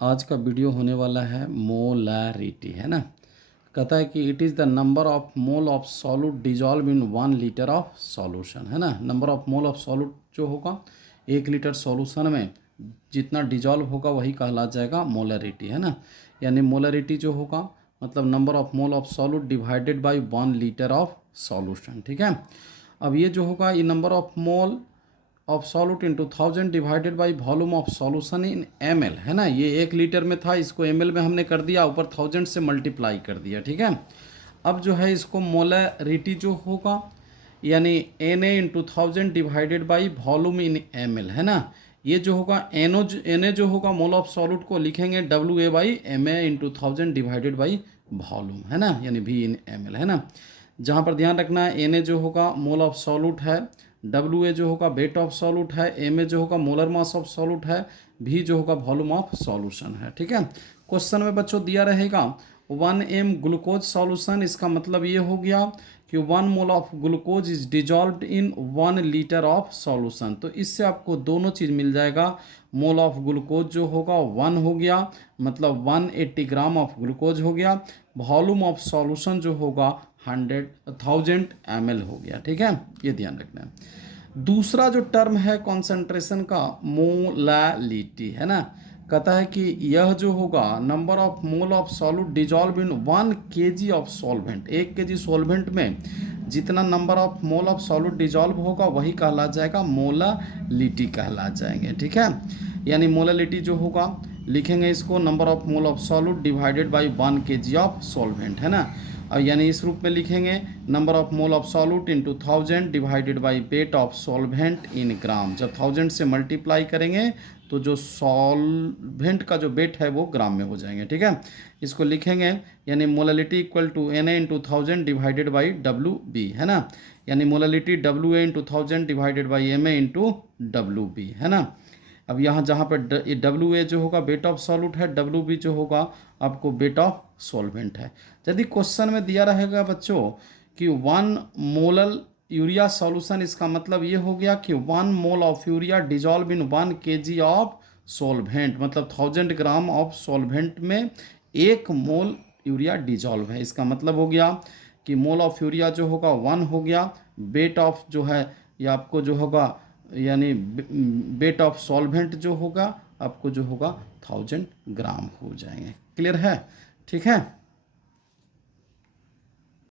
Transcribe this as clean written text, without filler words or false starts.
आज का वीडियो होने वाला है मोलैरिटी, है ना। कहता है कि it is the number of mole of solute dissolve in 1 litre of solution, है ना। Number of mole of solute जो होगा 1 लीटर सॉल्यूशन में जितना डिजॉल्व होगा वही कहला जाएगा मोलैरिटी, है ना। यानी मोलैरिटी जो होगा मतलब number of mole of solute divided by 1 litre of solution, ठीक है। अब ये जो होगा ये number of mole of solute into 1000 divided by volume of solution in ml, है ना। ये 1 लीटर में था, इसको ml में हमने कर दिया, ऊपर 1000 से मल्टीप्लाई कर दिया, ठीक है। अब जो है इसको मोलैरिटी जो होगा यानी Na into 1000 divided by volume in ml, है ना। ये जो होगा Na जो होगा मोल ऑफ सॉल्यूट को लिखेंगे WA by Ma into 1000 divided by volume, है ना, यानी V इन ml, है ना। जहाँ पर ध्यान रखना है Na जो होगा मोल ऑफ सॉल्यूट है, WA जो होगा वेट ऑफ सॉल्यूट है, Ma जो होगा मोलर मास ऑफ सॉल्यूट है, V जो होगा वॉल्यूम ऑफ सॉल्यूशन है, ठीक है। क्वेश्चन में बच्चों दिया रहेगा 1 m ग्लूकोज सॉल्यूशन, इसका मतलब ये हो गया कि 1 mole of glucose is dissolved in 1 litre of solution. तो इससे आपको दोनों चीज़ मिल जाएगा। मोल ऑफ ग्लूकोज जो होगा 1 हो गया, मतलब 180 ग्राम ऑफ ग्लूकोज हो गया। वॉल्यूम ऑफ सॉल्यूशन जो होगा 1000 ml हो गया, ठीक है। ये ध्यान रखना है। दूसरा जो टर्म है कॉन्सेंट्रेशन का मोलैलिटी, है ना। कहता है कि यह जो होगा number of mole of solute dissolve in 1 kg of solvent, 1 kg solvent में जितना number of mole of solute dissolve होगा वही कहला जाएगा मोलैलिटी कहला जाएंगे, ठीक है। यानी मोलैलिटी जो होगा लिखेंगे इसको number of mole of solute divided by 1 kg of solvent, है ना। और यानी इस रूप में लिखेंगे number of mole of solute into 1000 divided by weight of solvent in gram. जब 1000 से मल्टीप्लाई करेंगे तो जो सॉल्वेंट का जो वेट है वो ग्राम में हो जाएंगे, ठीक है। इसको लिखेंगे यानी molality equal to Na into 1000 divided by WB, है ना। यानी molality WA into 1000 divided by Ma into WB, है ना। अब यहाँ जहाँ पर ये WA जो होगा वेट ऑफ सॉल्यूट है, WB जो होगा आपको वेट ऑफ सॉल्वेंट है। यदि क्वेश्चन में दिया रहेगा बच्चों कि 1 मोलल यूरिया सॉल्यूशन, इसका मतलब ये हो गया कि 1 mole of urea dissolve in 1 kg of solvent, मतलब 1000 ग्राम ऑफ सॉल्वेंट में 1 मोल यूरिया डिजॉल्व है। इसका मतलब हो गया कि मोल ऑफ यूरिया जो होगा 1 हो गया, वेट ऑफ जो है ये आपको जो होगा यानी वेट ऑफ सॉल्वेंट जो होगा आपको जो होगा 1000 ग्राम हो जाएंगे। क्लियर है, ठीक है।